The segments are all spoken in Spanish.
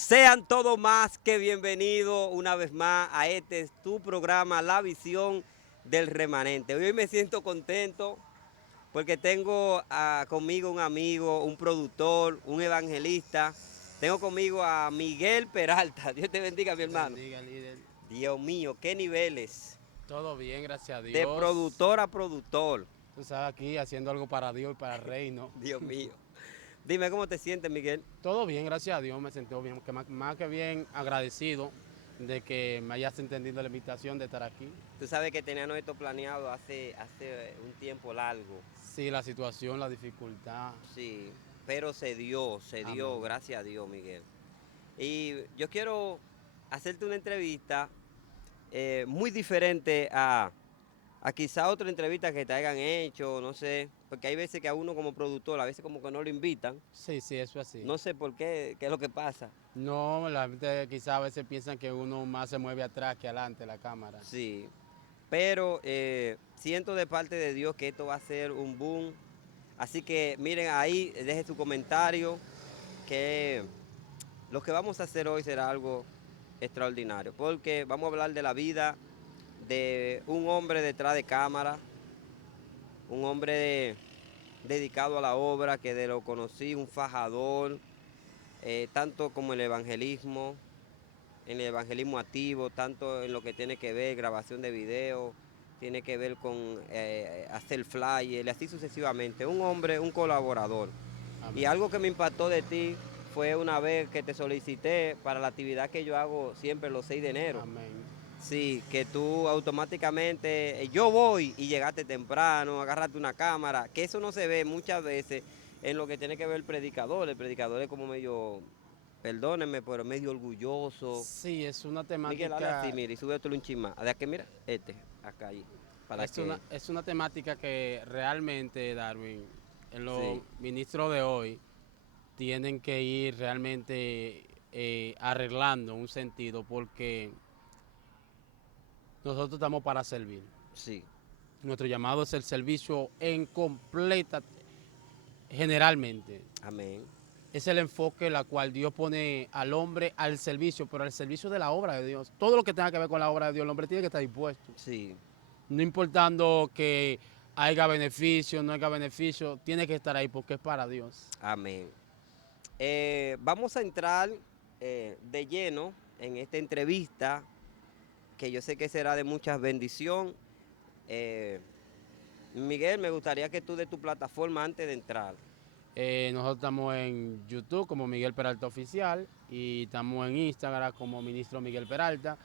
Sean todos más que bienvenidos una vez más a este es tu programa La Visión del Remanente. Hoy me siento contento porque tengo conmigo un amigo, un productor, un evangelista. Tengo conmigo a Miguel Peralta. Dios te bendiga, mi Dios te hermano. bendiga, líder. Dios mío, qué niveles. Todo bien, gracias a De Dios. productor a productor. Tú sabes, aquí haciendo algo para Dios y para el reino. Dios mío. Dime cómo te sientes, Miguel. Todo bien, gracias a Dios. Me sentí bien, que más que bien agradecido de que me hayas entendido la invitación de estar aquí. Tú sabes que teníamos esto planeado hace un tiempo largo. Sí, la situación, la dificultad. Sí, pero se dio, Amén. gracias a Dios, Miguel. Y yo quiero hacerte una entrevista muy diferente a quizá otra entrevista que te hayan hecho, no sé, porque hay veces que a uno como productor, a veces como que no lo invitan, Sí, sí, eso es así. no sé por qué, qué es lo que pasa. No, la gente quizás a veces piensa que uno más se mueve atrás que adelante de la cámara. Sí, pero siento de parte de Dios que esto va a ser un boom. Así que miren ahí, deje su comentario, que lo que vamos a hacer hoy será algo extraordinario, porque vamos a hablar de la vida de un hombre detrás de cámara, un hombre dedicado a la obra, que de lo conocí, un fajador, tanto como en el evangelismo activo, tanto en lo que tiene que ver grabación de video, tiene que ver con hacer flyers, y así sucesivamente. Un hombre, un colaborador. Y Amén. algo que me impactó de ti fue una vez que te solicité para la actividad que yo hago siempre los 6 de enero. Amén. Sí, que tú automáticamente, yo voy y llegaste temprano, agarraste una cámara, que eso no se ve muchas veces en lo que tiene que ver el predicador. El predicador es como medio, perdónenme, pero medio orgulloso. Sí, es una Miguel, dale así, temática. mira, y súbete un chin más. De aquí, mira, acá ahí, para que, Es una temática que realmente, Darwin, en los sí, ministros de hoy tienen que ir realmente arreglando un sentido porque nosotros estamos para servir. sí, Nuestro llamado es el servicio en completa, generalmente. amén, Es el enfoque la cual Dios pone al hombre al servicio, pero al servicio de la obra de Dios. Todo lo que tenga que ver con la obra de Dios, el hombre tiene que estar dispuesto. sí, No importando que haya beneficio, no haya beneficio, tiene que estar ahí porque es para Dios. amén. Vamos a entrar de lleno en esta entrevista, que yo sé que será de mucha bendición. Eh, Miguel, me gustaría que tú de tu plataforma antes de entrar. Nosotros estamos en YouTube como Miguel Peralta Oficial y estamos en Instagram como Ministro Miguel Peralta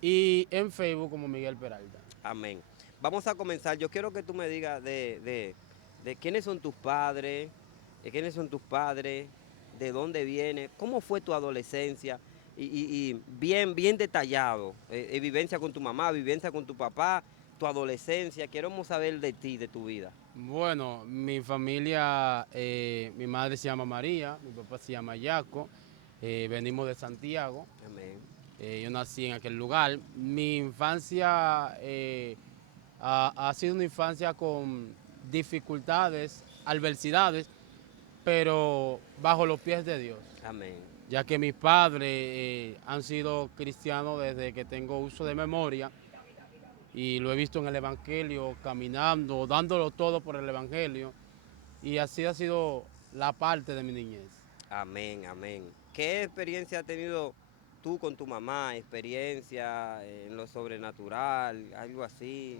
y en Facebook como Miguel Peralta. Amén. Vamos a comenzar. Yo quiero que tú me digas de quiénes son tus padres, de dónde vienes, cómo fue tu adolescencia y bien, bien detallado. Vivencia con tu mamá, vivencia con tu papá, tu adolescencia. Queremos saber de ti, de tu vida. Bueno, mi familia, mi madre se llama María, mi papá se llama Yaco, venimos de Santiago, Amén. yo nací en aquel lugar. Mi infancia ha sido una infancia con dificultades, adversidades, pero bajo los pies de Dios, Amén. ya que mis padres han sido cristianos desde que tengo uso de memoria y lo he visto en el Evangelio, caminando, dándolo todo por el Evangelio, y así ha sido la parte de mi niñez. Amén, amén. ¿Qué experiencia has tenido tú con tu mamá? ¿Experiencia en lo sobrenatural, algo así?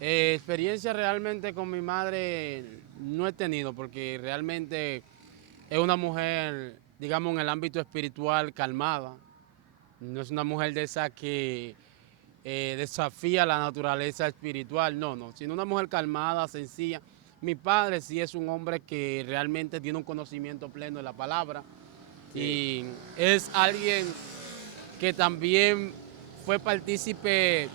Experiencia realmente con mi madre no he tenido, porque realmente es una mujer, digamos, en el ámbito espiritual calmada. No es una mujer de esa que desafía la naturaleza espiritual, no, no, sino una mujer calmada, sencilla. Mi padre sí es un hombre que realmente tiene un conocimiento pleno de la palabra Sí, y es alguien que también fue partícipe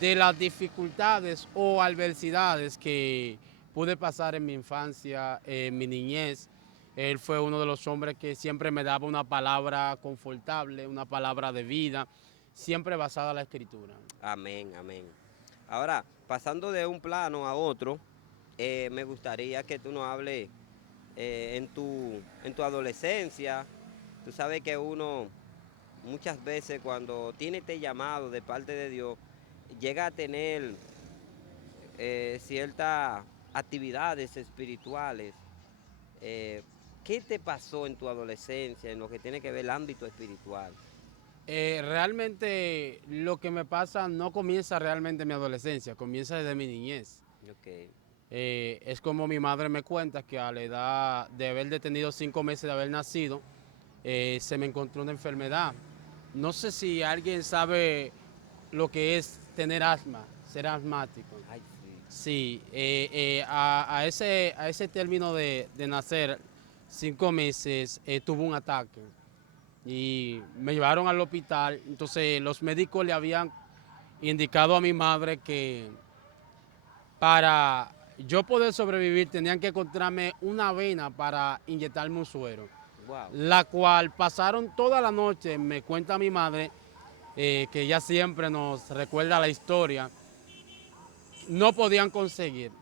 de las dificultades o adversidades que pude pasar en mi infancia, en mi niñez. Él fue uno de los hombres que siempre me daba una palabra confortable, una palabra de vida, siempre basada en la escritura. amén, amén. Ahora, pasando de un plano a otro, me gustaría que tú nos hables en tu adolescencia. Tú sabes que uno muchas veces cuando tiene este llamado de parte de Dios, llega a tener ciertas actividades espirituales. Eh, ¿Qué te pasó en tu adolescencia en lo que tiene que ver el ámbito espiritual? Realmente lo que me pasa no comienza realmente en mi adolescencia, comienza desde mi niñez. Ok, Es como mi madre me cuenta que a la edad de haber detenido 5 meses de haber nacido, se me encontró una enfermedad. No sé si alguien sabe lo que es tener asma, ser asmático. ay sí, Sí, a ese término de nacer, 5 meses, tuvo un ataque y me llevaron al hospital. Entonces los médicos le habían indicado a mi madre que para yo poder sobrevivir tenían que encontrarme una vena para inyectarme un suero, wow, la cual pasaron toda la noche, me cuenta mi madre, que ella siempre nos recuerda la historia, no podían conseguir.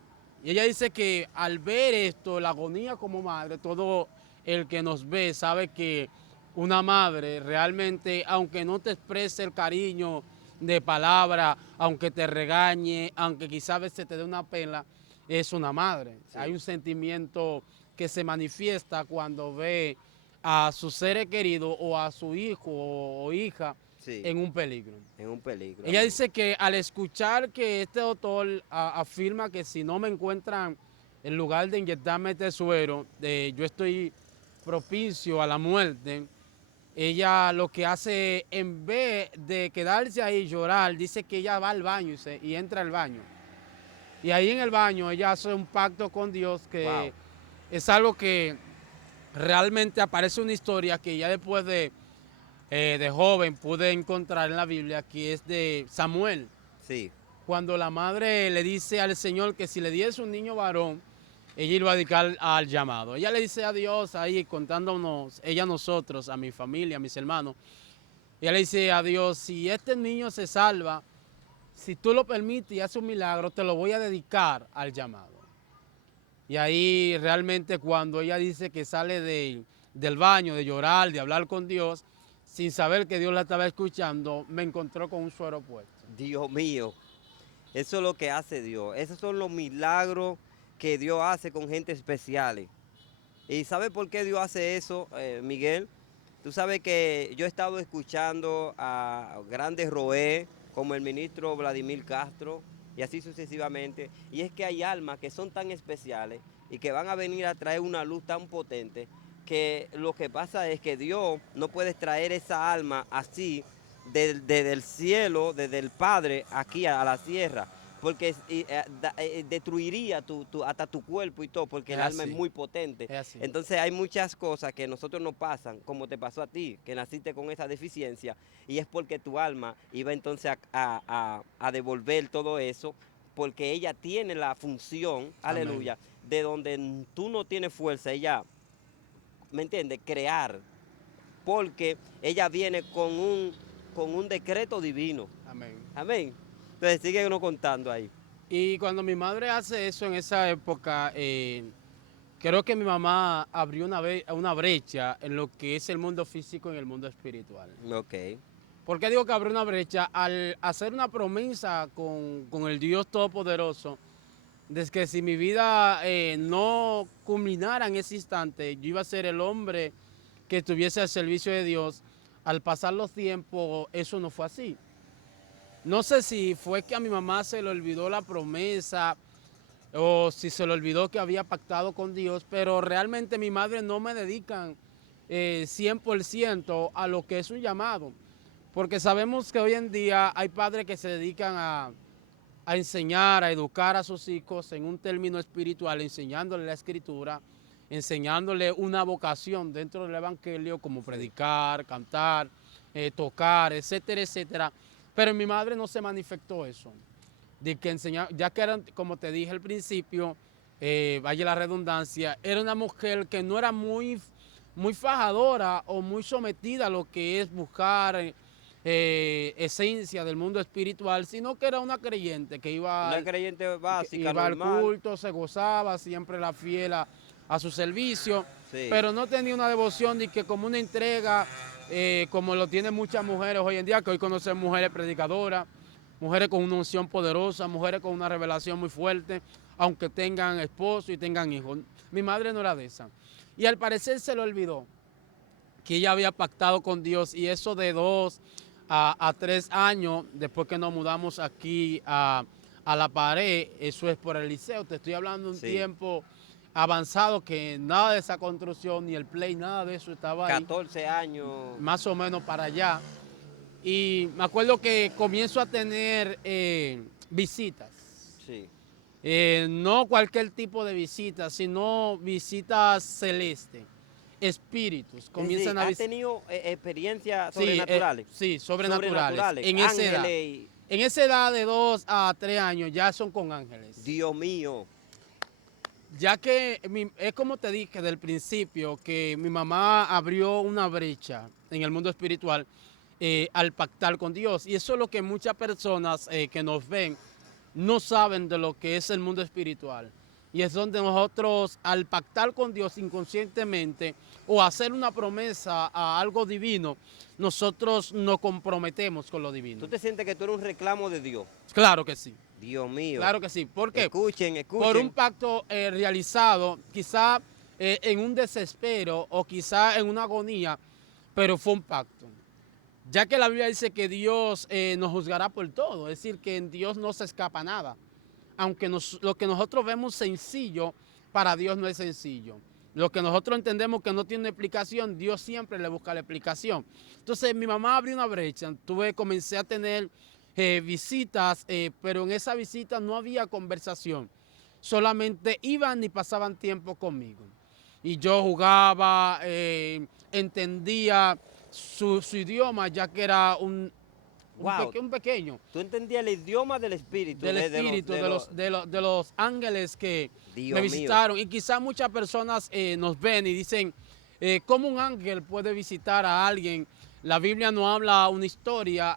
Y ella dice que al ver esto, la agonía como madre, todo el que nos ve sabe que una madre realmente, aunque no te exprese el cariño de palabra, aunque te regañe, aunque quizás a veces te dé una pela, es una madre. Hay sí, un sentimiento que se manifiesta cuando ve a su ser querido o a su hijo o hija sí, en un peligro. en un peligro, Ella amén. dice que al escuchar que este doctor afirma que si no me encuentran en lugar de inyectarme este suero, yo estoy propicio a la muerte, ella lo que hace, en vez de quedarse ahí y llorar, dice que ella va al baño y entra al baño. Y ahí en el baño ella hace un pacto con Dios Wow, que es algo que realmente aparece una historia que ya después de joven pude encontrar en la Biblia, que es de Samuel, sí, cuando la madre le dice al Señor que si le diese un niño varón, ella iba a dedicar al llamado. Ella le dice a Dios ahí, contándonos, ella a nosotros, a mi familia, a mis hermanos, ella le dice a Dios, si este niño se salva, si tú lo permites y hace un milagro, te lo voy a dedicar al llamado. Y ahí realmente cuando ella dice que sale del baño, de llorar, de hablar con Dios, sin saber que Dios la estaba escuchando, me encontró con un suero puesto. Dios mío, eso es lo que hace Dios. Esos son los milagros que Dios hace con gente especiales. ¿Y sabe por qué Dios hace eso, Miguel? Tú sabes que yo he estado escuchando a grandes roé, como el ministro Vladimir Castro, y así sucesivamente. Y es que hay almas que son tan especiales y que van a venir a traer una luz tan potente que lo que pasa es que Dios no puede traer esa alma así desde el cielo, desde el Padre, aquí a la tierra, porque destruiría hasta tu cuerpo y todo, porque Es el alma es así, muy potente. es así. Entonces hay muchas cosas que a nosotros nos pasan, como te pasó a ti, que naciste con esa deficiencia, y es porque tu alma iba entonces a devolver todo eso, porque ella tiene la función, Amén. aleluya, de donde tú no tienes fuerza, ella, ¿me entiendes? Crear, porque ella viene con un decreto divino. Amén. Amén. Entonces sigue uno contando ahí. Y cuando mi madre hace eso en esa época, creo que mi mamá abrió una brecha en lo que es el mundo físico y el mundo espiritual. Ok, ¿Por qué digo que abrió una brecha? Al hacer una promesa con el Dios Todopoderoso, de que si mi vida no culminara en ese instante, yo iba a ser el hombre que estuviese al servicio de Dios. Al pasar los tiempos, eso no fue así. No sé si fue que a mi mamá se le olvidó la promesa o si se le olvidó que había pactado con Dios, pero realmente mi madre no me dedican 100% a lo que es un llamado, porque sabemos que hoy en día hay padres que se dedican a enseñar, a educar a sus hijos en un término espiritual, enseñándole la escritura, enseñándole una vocación dentro del evangelio como sí, predicar, cantar, tocar, etcétera, etcétera. Pero en mi madre no se manifestó eso, de que enseñaba, ya que eran, como te dije al principio, vaya la redundancia, era una mujer que no era muy fajadora o muy sometida a lo que es buscar esencia del mundo espiritual, sino que era una creyente que una creyente que básica, iba al normal. culto, se gozaba, siempre la fiel a su servicio. Sí, pero no tenía una devoción ni que como una entrega, como lo tienen muchas mujeres hoy en día, que hoy conocen mujeres predicadoras, mujeres con una unción poderosa, mujeres con una revelación muy fuerte, aunque tengan esposo y tengan hijos. Mi madre no era de esa. Y al parecer se le olvidó que ella había pactado con Dios, y eso de 2 a 3 años, después que nos mudamos aquí a La Pared, eso es por el liceo. Te estoy hablando de un sí. tiempo avanzado que nada de esa construcción, ni el play, nada de eso estaba ahí, 14 años. más o menos para allá. Y me acuerdo que comienzo a tener visitas. Sí. No cualquier tipo de visitas, sino visitas celestes, espíritus. Es decir, Comienzan a ¿has visitar. tenido experiencias Sí, sobrenaturales? sí, sobrenaturales. Sobrenaturales, En esa edad. ángeles. En esa edad de 2 a 3 años ya son con ángeles. Dios mío. Ya que es como te dije del principio, que mi mamá abrió una brecha en el mundo espiritual al pactar con Dios. Y eso es lo que muchas personas que nos ven no saben de lo que es el mundo espiritual. Y es donde nosotros, al pactar con Dios inconscientemente o hacer una promesa a algo divino, nosotros nos comprometemos con lo divino. ¿Tú te sientes que tú eres un reclamo de Dios? Claro que sí. Dios mío. Claro que sí. ¿Por qué? Escuchen, escuchen. Por un pacto realizado, quizá en un desespero o quizá en una agonía, pero fue un pacto. Ya que la Biblia dice que Dios nos juzgará por todo, es decir, que en Dios no se escapa nada. Aunque lo que nosotros vemos sencillo, para Dios no es sencillo. Lo que nosotros entendemos que no tiene explicación, Dios siempre le busca la explicación. Entonces mi mamá abrió una brecha, comencé a tener visitas, pero en esa visita no había conversación. Solamente iban y pasaban tiempo conmigo. Y yo jugaba, entendía su idioma, ya que era Wow. un pequeño Tú entendías el idioma del espíritu. del espíritu, de los ángeles que Dios me mío. visitaron. Y quizás muchas personas nos ven y dicen, ¿cómo un ángel puede visitar a alguien? La Biblia nos habla una historia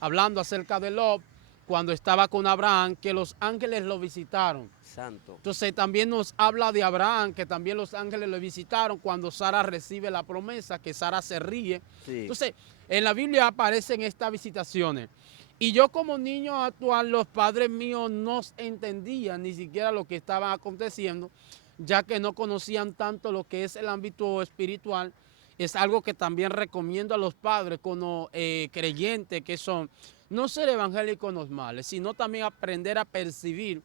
hablando acerca de Lot, cuando estaba con Abraham, que los ángeles lo visitaron. Santo. Entonces también nos habla de Abraham, que también los ángeles lo visitaron cuando Sara recibe la promesa, que Sara se ríe. Sí. Entonces, en la Biblia aparecen estas visitaciones. Y yo como niño actual, los padres míos no entendían ni siquiera lo que estaba aconteciendo, ya que no conocían tanto lo que es el ámbito espiritual. Es algo que también recomiendo a los padres como creyentes que son, no ser evangélicos normales, sino también aprender a percibir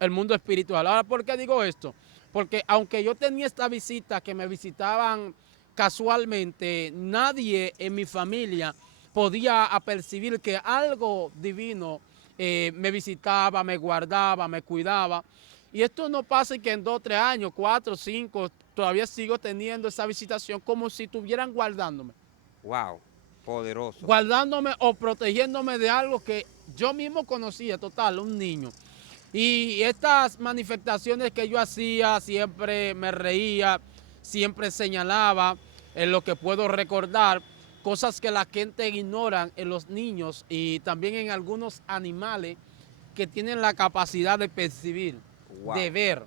el mundo espiritual. Ahora, ¿por qué digo esto? Porque aunque yo tenía esta visita que me visitaban casualmente, nadie en mi familia podía apercibir que algo divino me visitaba, me guardaba, me cuidaba. Y esto no pasa que en 2, 3 años, 4, 5, todavía sigo teniendo esa visitación como si estuvieran guardándome. Wow. Poderoso. Guardándome o protegiéndome de algo que yo mismo conocía, total, un niño. Y estas manifestaciones que yo hacía, siempre me reía, siempre señalaba en lo que puedo recordar, cosas que la gente ignora en los niños y también en algunos animales que tienen la capacidad de percibir, Wow. de ver.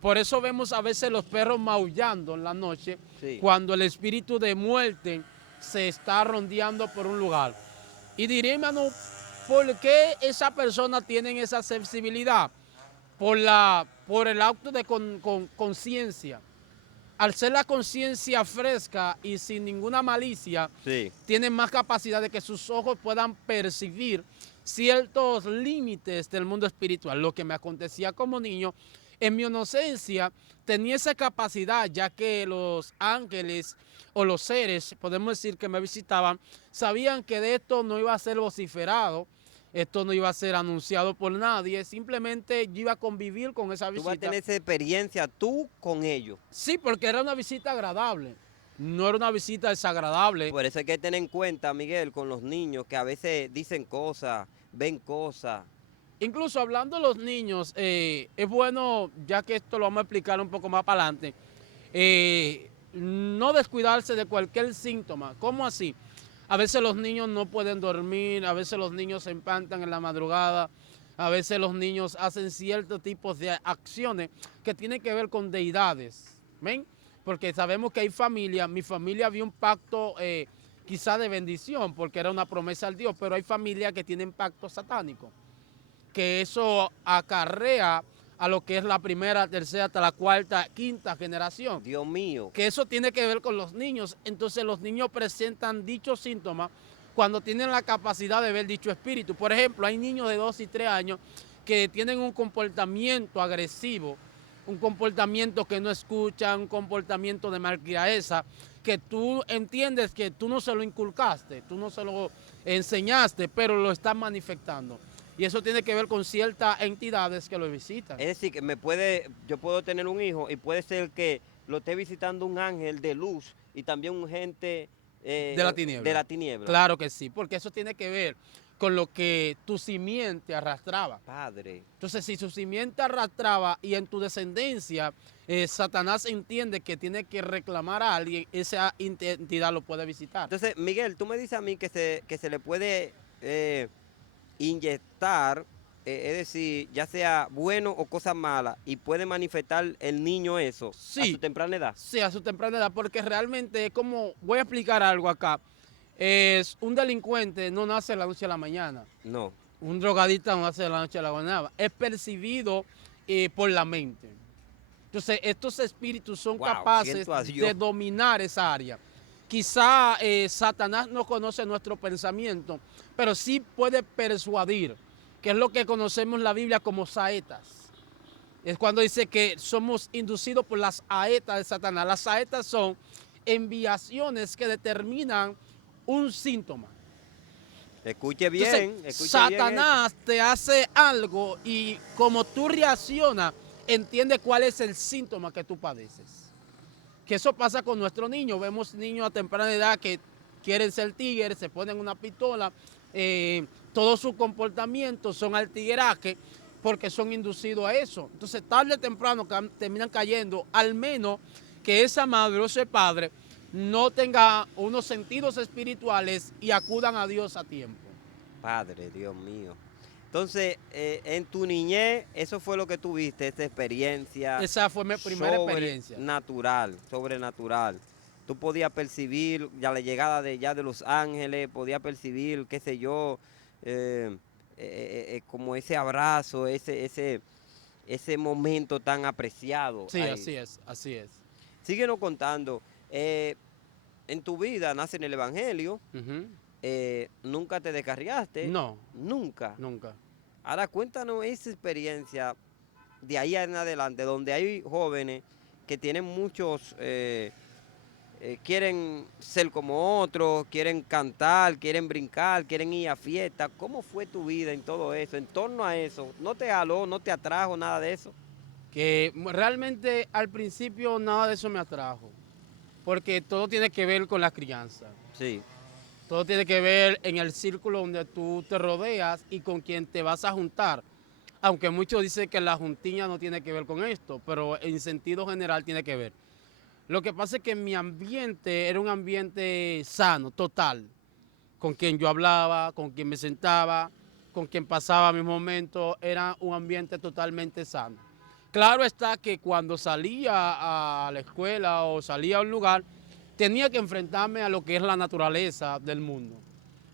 Por eso vemos a veces los perros maullando en la noche, Sí. cuando el espíritu de muerte se está rondeando por un lugar. Y diré, hermano, ¿por qué esa persona tiene esa sensibilidad? Por el acto de conciencia. Al ser la conciencia fresca y sin ninguna malicia, Sí. tienen más capacidad de que sus ojos puedan percibir ciertos límites del mundo espiritual. Lo que me acontecía como niño, en mi inocencia, tenía esa capacidad, ya que los ángeles o los seres, podemos decir, que me visitaban, sabían que de esto no iba a ser vociferado, esto no iba a ser anunciado por nadie, simplemente yo iba a convivir con esa Tú visita. vas a tener esa experiencia tú con ellos. Sí, porque era una visita agradable, no era una visita desagradable. Por eso hay que tener en cuenta, Miguel, con los niños que a veces dicen cosas, ven cosas. Incluso hablando de los niños, es bueno, ya que esto lo vamos a explicar un poco más para adelante, no descuidarse de cualquier síntoma. ¿Cómo así? A veces los niños no pueden dormir, a veces los niños se empantan en la madrugada, a veces los niños hacen ciertos tipos de acciones que tienen que ver con deidades. ¿ven? Porque sabemos que hay familia, mi familia había un pacto quizá de bendición, porque era una promesa al Dios, pero hay familias que tienen pactos satánicos, que eso acarrea a lo que es la primera, tercera, hasta la cuarta, quinta generación. Dios mío. Que eso tiene que ver con los niños. Entonces los niños presentan dichos síntomas cuando tienen la capacidad de ver dicho espíritu. Por ejemplo, hay niños de 2 y 3 años que tienen un comportamiento agresivo, un comportamiento que no escuchan, un comportamiento de malcriadeza, que tú entiendes que tú no se lo inculcaste, tú no se lo enseñaste, pero lo están manifestando. Y eso tiene que ver con ciertas entidades que lo visitan. Es decir, que yo puedo tener un hijo y puede ser que lo esté visitando un ángel de luz y también un gente De la tiniebla. de la tiniebla. Claro que sí, porque eso tiene que ver con lo que tu simiente arrastraba. Padre. Entonces, si su simiente arrastraba y en tu descendencia Satanás entiende que tiene que reclamar a alguien, esa entidad lo puede visitar. Entonces, Miguel, tú me dices a mí que se le puede inyectar, es decir, ya sea bueno o cosa mala, y puede manifestar el niño eso a Sí. su temprana edad. Sí, a su temprana edad, porque realmente es como, voy a explicar algo acá. Es un delincuente no nace de la noche a la mañana. No. Un drogadicta no nace de la noche a la mañana. Es percibido por la mente. Entonces, estos espíritus son Wow, capaces siento a Dios. de dominar esa área. Quizá Satanás no conoce nuestro pensamiento, pero sí puede persuadir, que es lo que conocemos en la Biblia como saetas. Es cuando dice que somos inducidos por las saetas de Satanás. Las saetas son enviaciones que determinan un síntoma. Escuche bien, Entonces, escuche bien Satanás te hace algo y como tú reaccionas, entiende cuál es el síntoma que tú padeces. Que eso pasa con nuestros niños. Vemos niños a temprana edad que quieren ser tigres, se ponen una pistola, todo su comportamiento son al tigueraje porque son inducidos a eso. Entonces, tarde o temprano terminan cayendo, al menos que esa madre o ese padre no tenga unos sentidos espirituales y acudan a Dios a tiempo. Padre, Dios mío. Entonces, en tu niñez, eso fue lo que tuviste, esta experiencia. Esa fue mi primera experiencia. Sobrenatural. Tú podías percibir ya la llegada de los ángeles, podías percibir, qué sé yo, como ese abrazo, ese momento tan apreciado. Sí, ahí. así es. Síguenos contando. En tu vida nace en el Evangelio. Uh-huh. ¿Nunca te descarriaste? No. Nunca. Nunca. Ahora cuéntanos esa experiencia de ahí en adelante, donde hay jóvenes que tienen muchos, quieren ser como otros, quieren cantar, quieren brincar, quieren ir a fiesta. ¿Cómo fue tu vida en todo eso, en torno a eso? ¿No te jaló, no te atrajo nada de eso? Que realmente al principio nada de eso me atrajo, porque todo tiene que ver con la crianza. Sí. Todo tiene que ver en el círculo donde tú te rodeas y con quien te vas a juntar. Aunque muchos dicen que la juntiña no tiene que ver con esto, pero en sentido general tiene que ver. Lo que pasa es que mi ambiente era un ambiente sano, total. Con quien yo hablaba, con quien me sentaba, con quien pasaba mis momentos, era un ambiente totalmente sano. Claro está que cuando salía a la escuela o salía a un lugar, tenía que enfrentarme a lo que es la naturaleza del mundo,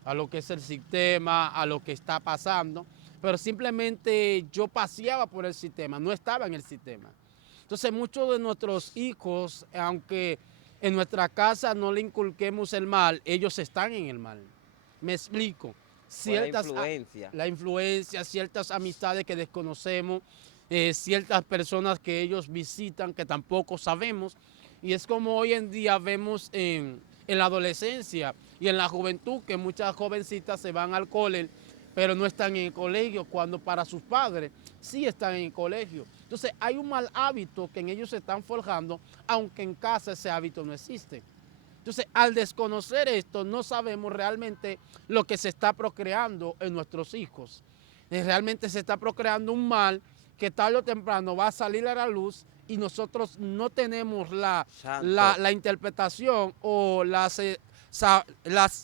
a lo que es el sistema, a lo que está pasando, pero simplemente yo paseaba por el sistema, no estaba en el sistema. Entonces muchos de nuestros hijos, aunque en nuestra casa no le inculquemos el mal, ellos están en el mal. Me explico. La influencia, ciertas amistades que desconocemos, ciertas personas que ellos visitan que tampoco sabemos. Y es como hoy en día vemos en la adolescencia y en la juventud que muchas jovencitas se van al cole, pero no están en el colegio, cuando para sus padres sí están en el colegio. Entonces hay un mal hábito que en ellos se están forjando, aunque en casa ese hábito no existe. Entonces, al desconocer esto, no sabemos realmente lo que se está procreando en nuestros hijos. Realmente se está procreando un mal que tarde o temprano va a salir a la luz y nosotros no tenemos la interpretación o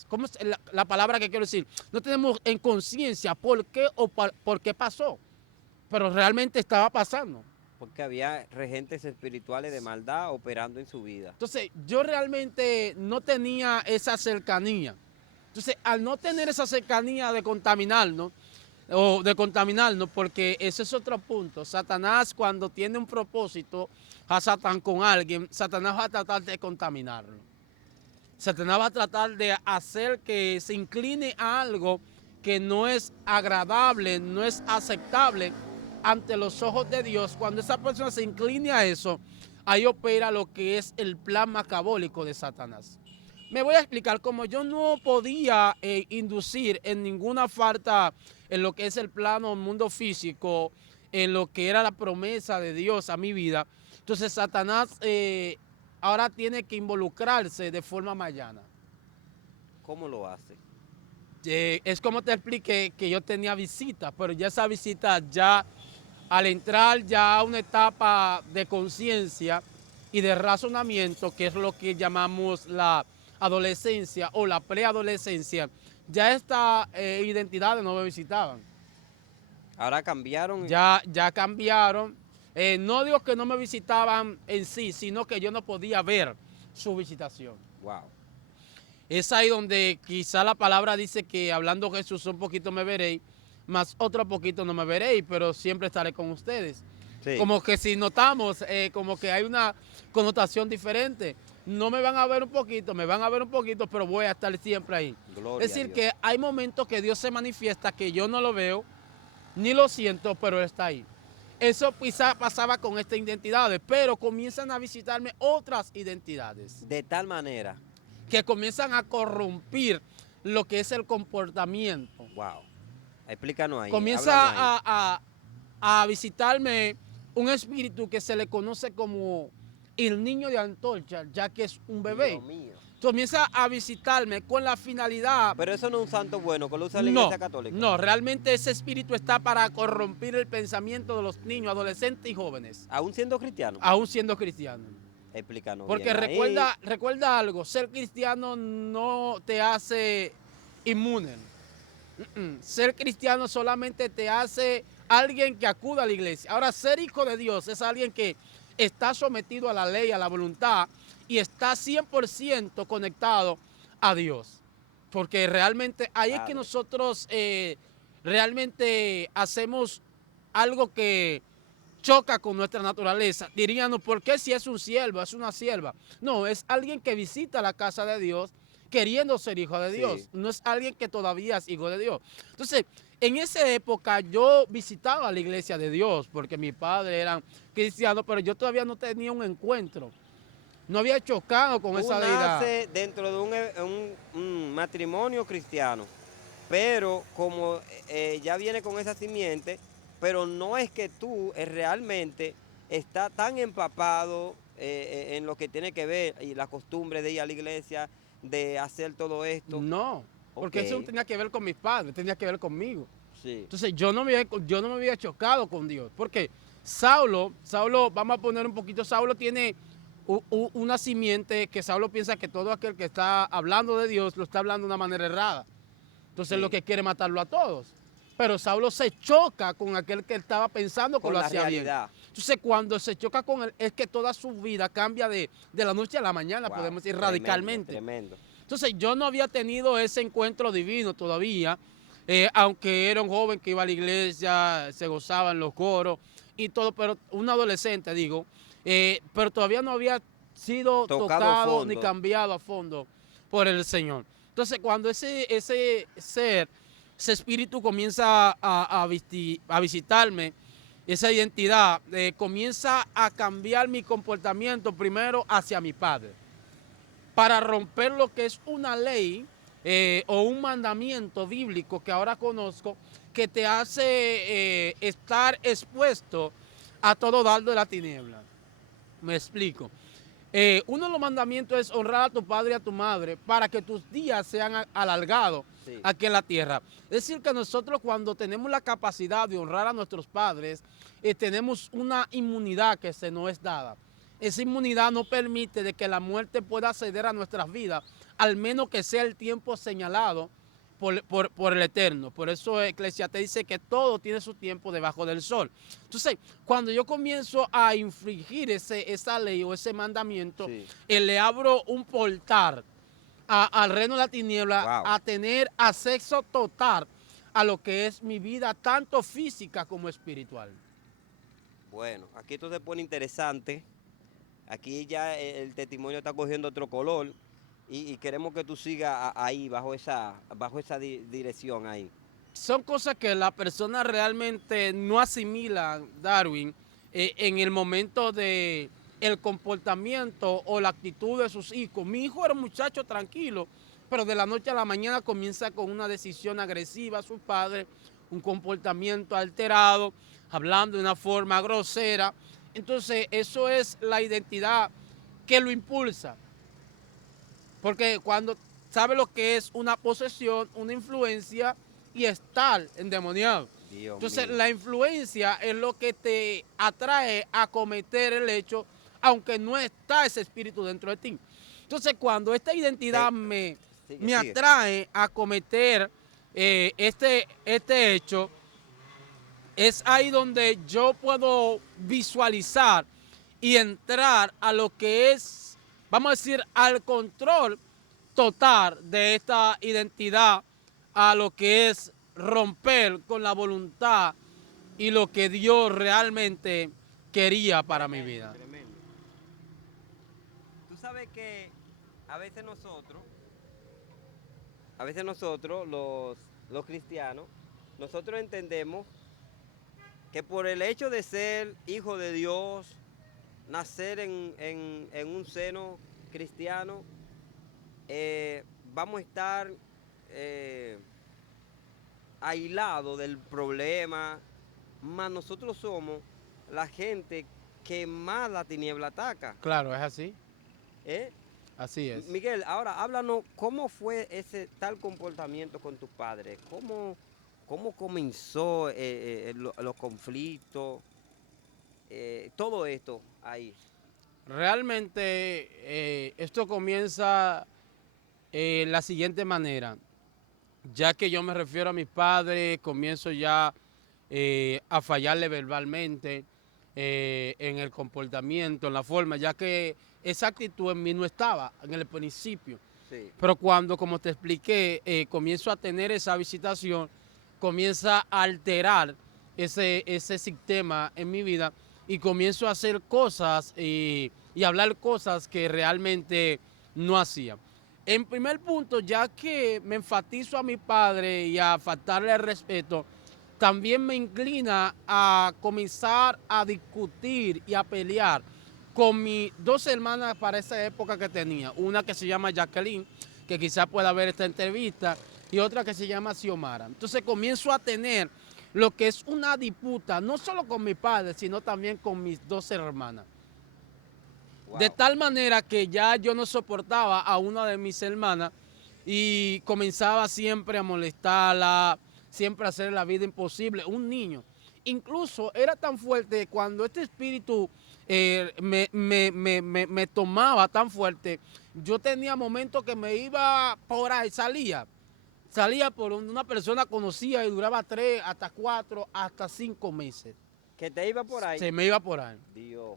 ¿cómo es la palabra que quiero decir? No tenemos en conciencia por qué o por qué pasó, pero realmente estaba pasando. Porque había regentes espirituales de maldad operando en su vida. Entonces, yo realmente no tenía esa cercanía. Entonces, al no tener esa cercanía de contaminarnos, porque ese es otro punto. Satanás, cuando tiene un propósito a Satán con alguien, Satanás va a tratar de contaminarlo. Satanás va a tratar de hacer que se incline a algo que no es agradable, no es aceptable ante los ojos de Dios. Cuando esa persona se incline a eso, ahí opera lo que es el plan macabólico de Satanás. Me voy a explicar. Como yo no podía inducir en ninguna falta en lo que es el plano mundo físico, en lo que era la promesa de Dios a mi vida, entonces Satanás ahora tiene que involucrarse de forma mayana. ¿Cómo lo hace? Es como te expliqué que yo tenía visitas, pero ya esa visita ya al entrar ya a una etapa de conciencia y de razonamiento, que es lo que llamamos la adolescencia o la preadolescencia, ya estas identidades no me visitaban. Ahora cambiaron. Ya cambiaron. No digo que no me visitaban en sí, sino que yo no podía ver su visitación. Wow. Es ahí donde quizá la palabra dice que hablando Jesús un poquito me veréis, más otro poquito no me veréis, pero siempre estaré con ustedes. Sí. Como que si notamos, como que hay una connotación diferente. No me van a ver un poquito, me van a ver un poquito, pero voy a estar siempre ahí. Gloria es decir, a Dios. que hay momentos que Dios se manifiesta que yo no lo veo, ni lo siento, pero Él está ahí. Eso quizá pasaba con estas identidades, pero comienzan a visitarme otras identidades. De tal manera. Que comienzan a corrompir lo que es el comportamiento. Wow. Explícanos ahí. Comienza a visitarme un espíritu que se le conoce como el niño de antorcha, ya que es un bebé. Dios mío. Comienza a visitarme con la finalidad. Pero eso no es un santo bueno, que lo usa la Iglesia Católica. No, realmente ese espíritu está para corrompir el pensamiento de los niños, adolescentes y jóvenes. ¿Aún siendo cristiano? Aún siendo cristianos. Explícanos. Porque recuerda algo, ser cristiano no te hace inmune. Ser cristiano solamente te hace alguien que acuda a la iglesia. Ahora, ser hijo de Dios es alguien que está sometido a la ley, a la voluntad, y está 100% conectado a Dios. Porque realmente ahí es que nosotros realmente hacemos algo que choca con nuestra naturaleza. Diríamos, ¿por qué si es un siervo, es una sierva? No, es alguien que visita la casa de Dios queriendo ser hijo de Dios. Sí. No es alguien que todavía es hijo de Dios. Entonces, en esa época yo visitaba la iglesia de Dios porque mis padres eran cristianos, pero yo todavía no tenía un encuentro. No había chocado con esa deidad. Nace dentro de un matrimonio cristiano, pero como ya viene con esa simiente, pero no es que tú realmente estás tan empapado en lo que tiene que ver y la costumbre de ir a la iglesia, de hacer todo esto. No, porque eso no tenía que ver con mis padres, tenía que ver conmigo. Sí. Entonces yo no me había chocado con Dios, porque Saulo, vamos a poner un poquito, Saulo tiene una simiente que Saulo piensa que todo aquel que está hablando de Dios lo está hablando de una manera errada. Entonces lo que quiere matarlo a todos. Pero Saulo se choca con aquel que estaba pensando que lo hacía bien. Entonces cuando se choca con él es que toda su vida cambia de la noche a la mañana, podemos decir, radicalmente. Tremendo. Entonces yo no había tenido ese encuentro divino todavía, aunque era un joven que iba a la iglesia, se gozaba en los coros y todo, pero un adolescente digo, pero todavía no había sido tocado ni cambiado a fondo por el Señor. Entonces cuando ese ser, ese espíritu comienza a visitarme, esa identidad, comienza a cambiar mi comportamiento primero hacia mi padre, para romper lo que es una ley o un mandamiento bíblico que ahora conozco, que te hace estar expuesto a todo dardo de la tiniebla. Me explico. Uno de los mandamientos es honrar a tu padre y a tu madre para que tus días sean alargados aquí en la tierra. Es decir, que nosotros cuando tenemos la capacidad de honrar a nuestros padres, tenemos una inmunidad que se nos es dada. Esa inmunidad no permite de que la muerte pueda acceder a nuestras vidas, al menos que sea el tiempo señalado por el Eterno. Por eso Eclesiastés dice que todo tiene su tiempo debajo del sol. Entonces, cuando yo comienzo a infringir esa ley o ese mandamiento, Sí. le abro un portal al reino de la tiniebla, Wow. a tener acceso total a lo que es mi vida, tanto física como espiritual. Bueno, aquí esto se pone interesante. Aquí ya el testimonio está cogiendo otro color y queremos que tú sigas ahí, bajo esa dirección ahí. Son cosas que la persona realmente no asimila, Darwin, en el momento de el comportamiento o la actitud de sus hijos. Mi hijo era un muchacho tranquilo, pero de la noche a la mañana comienza con una decisión agresiva a sus padres, un comportamiento alterado, hablando de una forma grosera. Entonces, eso es la identidad que lo impulsa. Porque cuando sabe lo que es una posesión, una influencia y estar endemoniado. Dios Entonces, mío. la influencia es lo que te atrae a cometer el hecho, aunque no está ese espíritu dentro de ti. Entonces, cuando esta identidad me Sigue. atrae a cometer este hecho, es ahí donde yo puedo visualizar y entrar a lo que es, vamos a decir, al control total de esta identidad, a lo que es romper con la voluntad y lo que Dios realmente quería para mi vida. Tremendo. Tú sabes que a veces nosotros los cristianos, nosotros entendemos que por el hecho de ser hijo de Dios, nacer en un seno cristiano, vamos a estar aislados del problema, más nosotros somos la gente que más la tiniebla ataca. Claro, es así. ¿Eh? Así es. Miguel, ahora háblanos, ¿cómo fue ese tal comportamiento con tus padres? ¿Cómo comenzó los conflictos? Todo esto ahí. Realmente esto comienza la siguiente manera. Ya que yo me refiero a mis padres, comienzo ya a fallarle verbalmente, en el comportamiento, en la forma, ya que esa actitud en mí no estaba en el principio. Sí. Pero cuando, como te expliqué, comienzo a tener esa visitación, comienza a alterar ese sistema en mi vida y comienzo a hacer cosas y hablar cosas que realmente no hacía. En primer punto, ya que me enfatizo a mi padre y a faltarle el respeto, también me inclina a comenzar a discutir y a pelear con mis dos hermanas para esa época que tenía. Una que se llama Jacqueline, que quizás pueda ver esta entrevista, y otra que se llama Xiomara. Entonces comienzo a tener lo que es una disputa, no solo con mi padre, sino también con mis dos hermanas. Wow. De tal manera que ya yo no soportaba a una de mis hermanas y comenzaba siempre a molestarla, siempre a hacer la vida imposible. Un niño. Incluso era tan fuerte cuando este espíritu me tomaba tan fuerte. Yo tenía momentos que me iba por ahí, salía por una persona conocida y duraba 3, hasta 4, hasta 5 meses. ¿Que te iba por ahí? Se me iba por ahí. Dios.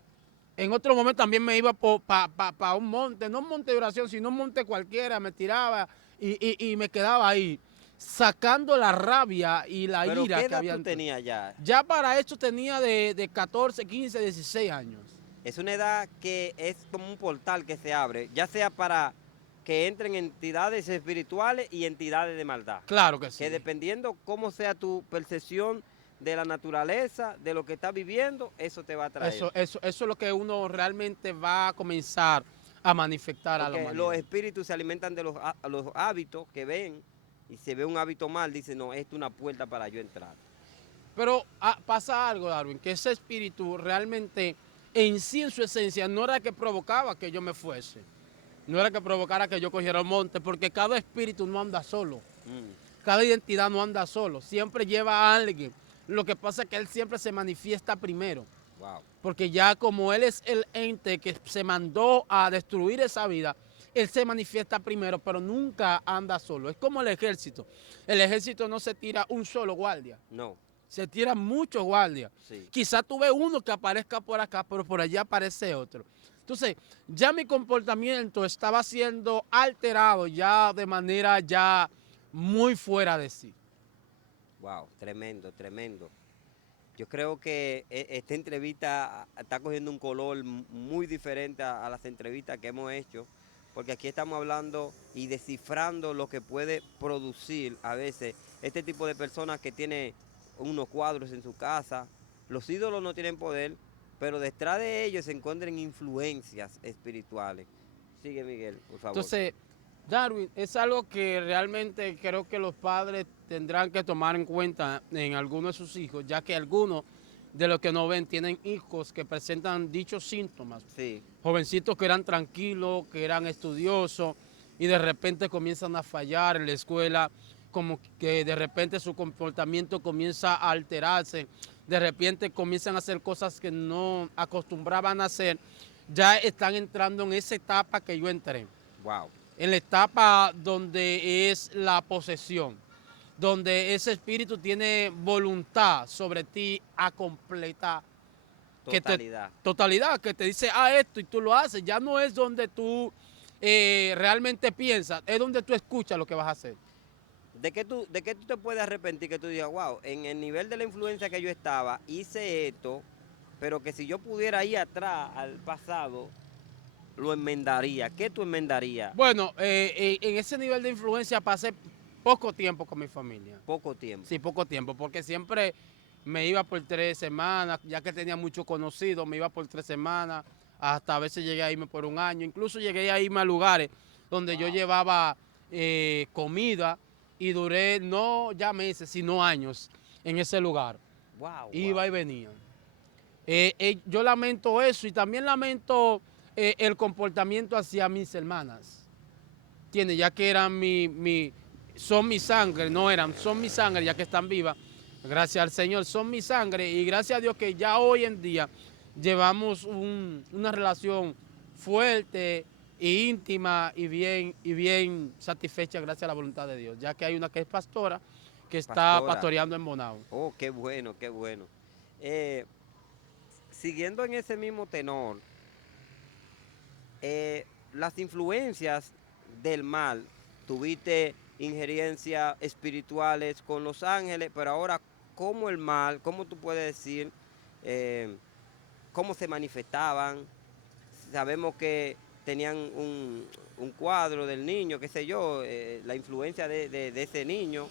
En otro momento también me iba para un monte, no un monte de oración, sino un monte cualquiera, me tiraba y me quedaba ahí, sacando la rabia y la ¿Pero ira qué que edad había. tú tenías ya? Ya para esto tenía de 14, 15, 16 años. Es una edad que es como un portal que se abre, ya sea para que entren entidades espirituales y entidades de maldad. Claro que sí. Que dependiendo cómo sea tu percepción de la naturaleza, de lo que estás viviendo, eso te va a traer. Eso es lo que uno realmente va a comenzar a manifestar a la Porque humanidad. los espíritus se alimentan de los hábitos que ven, y se ve un hábito mal, dicen, no, esto es una puerta para yo entrar. Pero pasa algo, Darwin, que ese espíritu realmente en sí, en su esencia, no era que provocaba que yo me fuese. No era que provocara que yo cogiera el monte, porque cada espíritu no anda solo. Cada identidad no anda solo. Siempre lleva a alguien. Lo que pasa es que él siempre se manifiesta primero. Wow. Porque ya como él es el ente que se mandó a destruir esa vida, él se manifiesta primero, pero nunca anda solo. Es como el ejército. El ejército no se tira un solo guardia, No, se tiran muchos guardias. sí. Quizás tú ves uno que aparezca por acá, pero por allá aparece otro. Entonces, ya mi comportamiento estaba siendo alterado ya de manera ya muy fuera de sí. Wow, tremendo, tremendo. Yo creo que esta entrevista está cogiendo un color muy diferente a las entrevistas que hemos hecho, porque aquí estamos hablando y descifrando lo que puede producir a veces este tipo de personas que tiene unos cuadros en su casa. Los ídolos no tienen poder, pero detrás de ellos se encuentran influencias espirituales. Sigue, Miguel, por favor. Entonces, Darwin, es algo que realmente creo que los padres tendrán que tomar en cuenta en algunos de sus hijos, ya que algunos de los que no ven tienen hijos que presentan dichos síntomas. Sí, Jovencitos que eran tranquilos, que eran estudiosos y de repente comienzan a fallar en la escuela, como que de repente su comportamiento comienza a alterarse, de repente comienzan a hacer cosas que no acostumbraban a hacer, ya están entrando en esa etapa que yo entré, wow, en la etapa donde es la posesión, donde ese espíritu tiene voluntad sobre ti a completar, que te, totalidad. totalidad, que te dice, esto y tú lo haces, ya no es donde tú realmente piensas, es donde tú escuchas lo que vas a hacer. De qué tú te puedes arrepentir que tú digas, wow, en el nivel de la influencia que yo estaba, hice esto, pero que si yo pudiera ir atrás al pasado, lo enmendaría? ¿Qué tú enmendarías? Bueno, en ese nivel de influencia pasé poco tiempo con mi familia. Poco tiempo. Sí, poco tiempo, porque siempre me iba por 3 semanas, ya que tenía muchos conocidos, me iba por 3 semanas, hasta a veces llegué a irme por un año, incluso llegué a irme a lugares donde yo Wow, llevaba comida y duré no ya meses, sino años en ese lugar. wow, wow. Iba y venía. Yo lamento eso y también lamento el comportamiento hacia mis hermanas. ¿Entiendes? Ya que eran son mi sangre, no eran, son mi sangre, ya que están vivas. Gracias al Señor, son mi sangre y gracias a Dios que ya hoy en día llevamos una relación fuerte e íntima y bien satisfecha gracias a la voluntad de Dios, ya que hay una que es pastora que está Pastora. pastoreando en Bonao. Oh, qué bueno, qué bueno. Eh, Siguiendo en ese mismo tenor, las influencias del mal, tuviste injerencias espirituales con los ángeles, pero ahora, ¿cómo el mal, cómo tú puedes decir, eh, cómo se manifestaban? Sabemos que tenían un cuadro del niño, qué sé yo, la influencia de ese niño,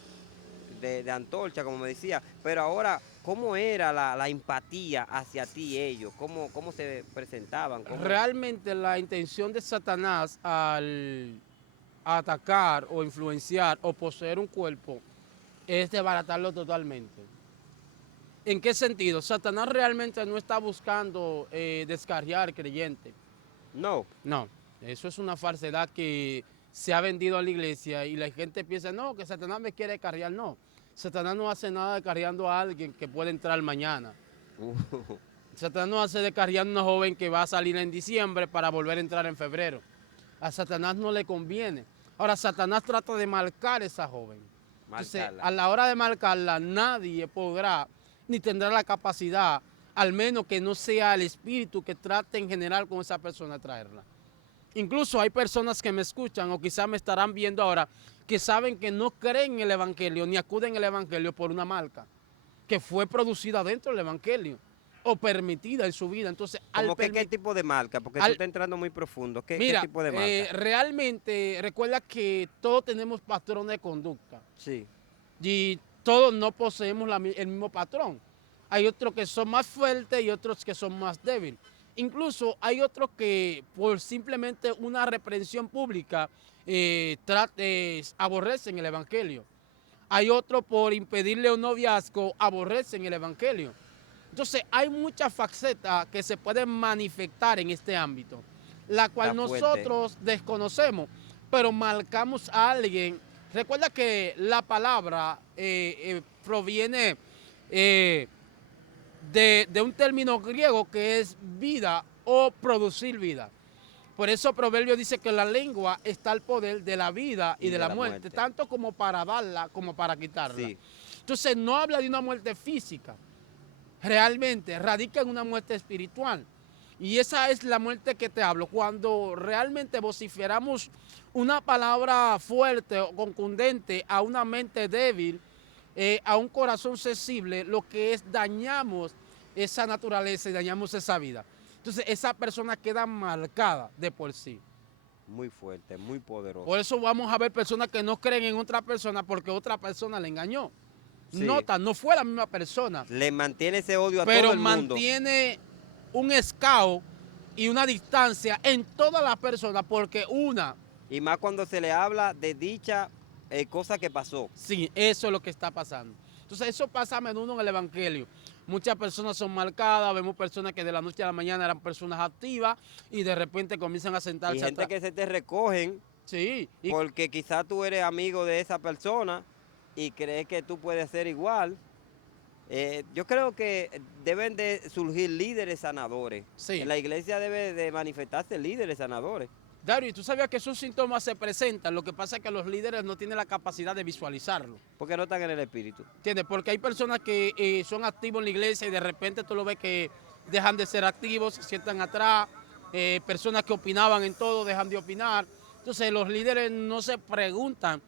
de antorcha, como me decía, pero ahora, ¿cómo era la empatía hacia ti ellos? ¿Cómo se presentaban? Realmente la intención de Satanás al atacar o influenciar o poseer un cuerpo es desbaratarlo totalmente. ¿En qué sentido? Satanás realmente no está buscando descarriar creyente. No, No, eso es una falsedad que se ha vendido a la iglesia y la gente piensa, no, que Satanás me quiere carrear. No, Satanás no hace nada de carreando a alguien que puede entrar mañana. Satanás no hace de carrear a una joven que va a salir en diciembre para volver a entrar en febrero. A Satanás no le conviene. Ahora, Satanás trata de marcar a esa joven. Entonces, marcarla. a la hora de marcarla, nadie podrá ni tendrá la capacidad, al menos que no sea el espíritu que trate en general con esa persona traerla. Incluso hay personas que me escuchan o quizás me estarán viendo ahora que saben que no creen en el Evangelio ni acuden al Evangelio por una marca que fue producida dentro del Evangelio o permitida en su vida. Entonces, ¿Cómo que qué tipo de marca? Porque tú estás entrando muy profundo. ¿Qué mira, tipo de marca? realmente recuerda que todos tenemos patrones de conducta Sí, y todos no poseemos el mismo patrón. Hay otros que son más fuertes y otros que son más débiles. Incluso hay otros que por simplemente una reprensión pública aborrecen el Evangelio. Hay otros por impedirle un noviazgo aborrecen el Evangelio. Entonces hay muchas facetas que se pueden manifestar en este ámbito, la está cual fuerte. nosotros desconocemos, pero marcamos a alguien. Recuerda que la palabra proviene de un término griego que es vida o producir vida. Por eso Proverbio dice que la lengua está al poder de la vida y de la muerte, muerte. tanto como para darla como para quitarla. Sí, Entonces no habla de una muerte física, realmente radica en una muerte espiritual. Y esa es la muerte que te hablo, cuando realmente vociferamos una palabra fuerte o concundente a una mente débil, a un corazón sensible, lo que es dañamos esa naturaleza y dañamos esa vida. Entonces esa persona queda marcada de por sí. muy fuerte, muy poderoso. Por eso vamos a ver personas que no creen en otra persona porque otra persona le engañó. Sí. Nota, no fue la misma persona, Le mantiene ese odio a todo pero el mundo. mantiene un escao y una distancia en todas las personas porque una, Y más cuando se le habla de dicha cosa que pasó. sí, eso es lo que está pasando. Entonces eso pasa a menudo en el Evangelio. Muchas personas son marcadas, vemos personas que de la noche a la mañana eran personas activas y de repente comienzan a Y sentarse gente atrás. que se te recogen Sí, y porque quizás tú eres amigo de esa persona y crees que tú puedes ser igual. Yo creo que deben de surgir líderes sanadores. sí. En la iglesia debe de manifestarse líderes sanadores. Dario, ¿y tú sabías que esos síntomas se presentan? Lo que pasa es que los líderes no tienen la capacidad de visualizarlo. Porque no están en el espíritu. ¿Entiendes? Porque hay personas que son activos en la iglesia y de repente tú lo ves que dejan de ser activos, se sientan atrás, personas que opinaban en todo dejan de opinar. Entonces los líderes no se preguntan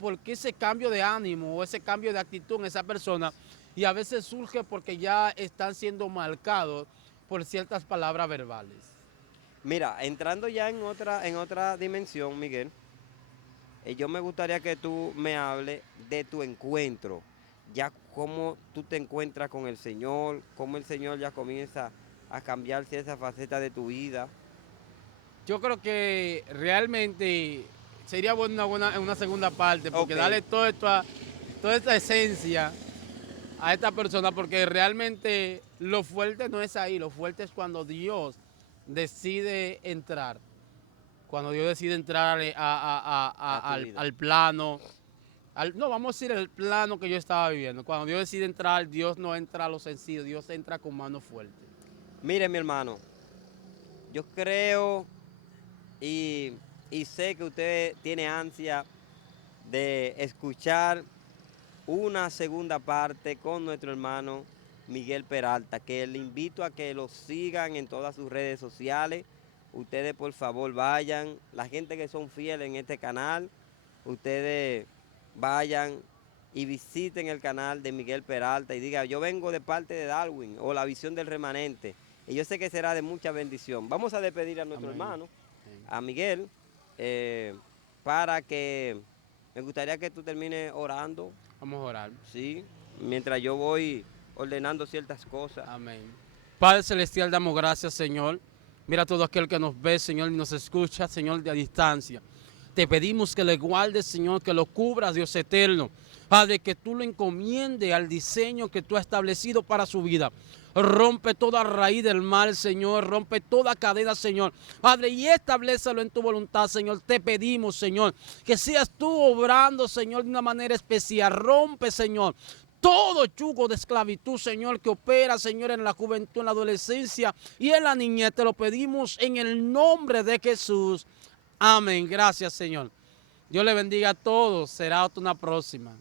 por qué ese cambio de ánimo o ese cambio de actitud en esa persona, y a veces surge porque ya están siendo marcados por ciertas palabras verbales. Mira, entrando ya en otra dimensión, Miguel, yo me gustaría que tú me hables de tu encuentro, ya cómo tú te encuentras con el Señor, cómo el Señor ya comienza a cambiar esa faceta de tu vida. Yo creo que realmente sería bueno una segunda parte, porque Ok. darle toda esta esencia a esta persona, porque realmente lo fuerte no es ahí, lo fuerte es cuando Dios decide entrar. Cuando Dios decide entrar A tu vida. al plano, no, vamos a decir el plano que yo estaba viviendo. Cuando Dios decide entrar, Dios no entra a lo sencillo, Dios entra con mano fuerte. Mire, mi hermano, yo creo y sé que usted tiene ansia de escuchar una segunda parte con nuestro hermano Miguel Peralta, que le invito a que lo sigan en todas sus redes sociales. Ustedes por favor vayan, la gente que son fieles en este canal, ustedes vayan y visiten el canal de Miguel Peralta y digan, yo vengo de parte de Darwin o la visión del remanente. Y yo sé que será de mucha bendición. Vamos a despedir a nuestro Amén. hermano, Amén. a Miguel, para que me gustaría que tú termines orando, Vamos a orar. ¿sí? Mientras yo voy ordenando ciertas cosas. Amén. Padre Celestial, damos gracias, Señor. Mira a todo aquel que nos ve, Señor, y nos escucha, Señor, de a distancia. Te pedimos que le guardes, Señor, que lo cubras, Dios eterno. Padre, que tú lo encomiendes al diseño que tú has establecido para su vida. Rompe toda raíz del mal, Señor. Rompe toda cadena, Señor. Padre, y establécelo en tu voluntad, Señor. Te pedimos, Señor, que seas tú obrando, Señor, de una manera especial. Rompe, Señor, todo yugo de esclavitud, Señor, que opera, Señor, en la juventud, en la adolescencia y en la niñez. Te lo pedimos en el nombre de Jesús. Amén. Gracias, Señor. Dios le bendiga a todos. Será hasta una próxima.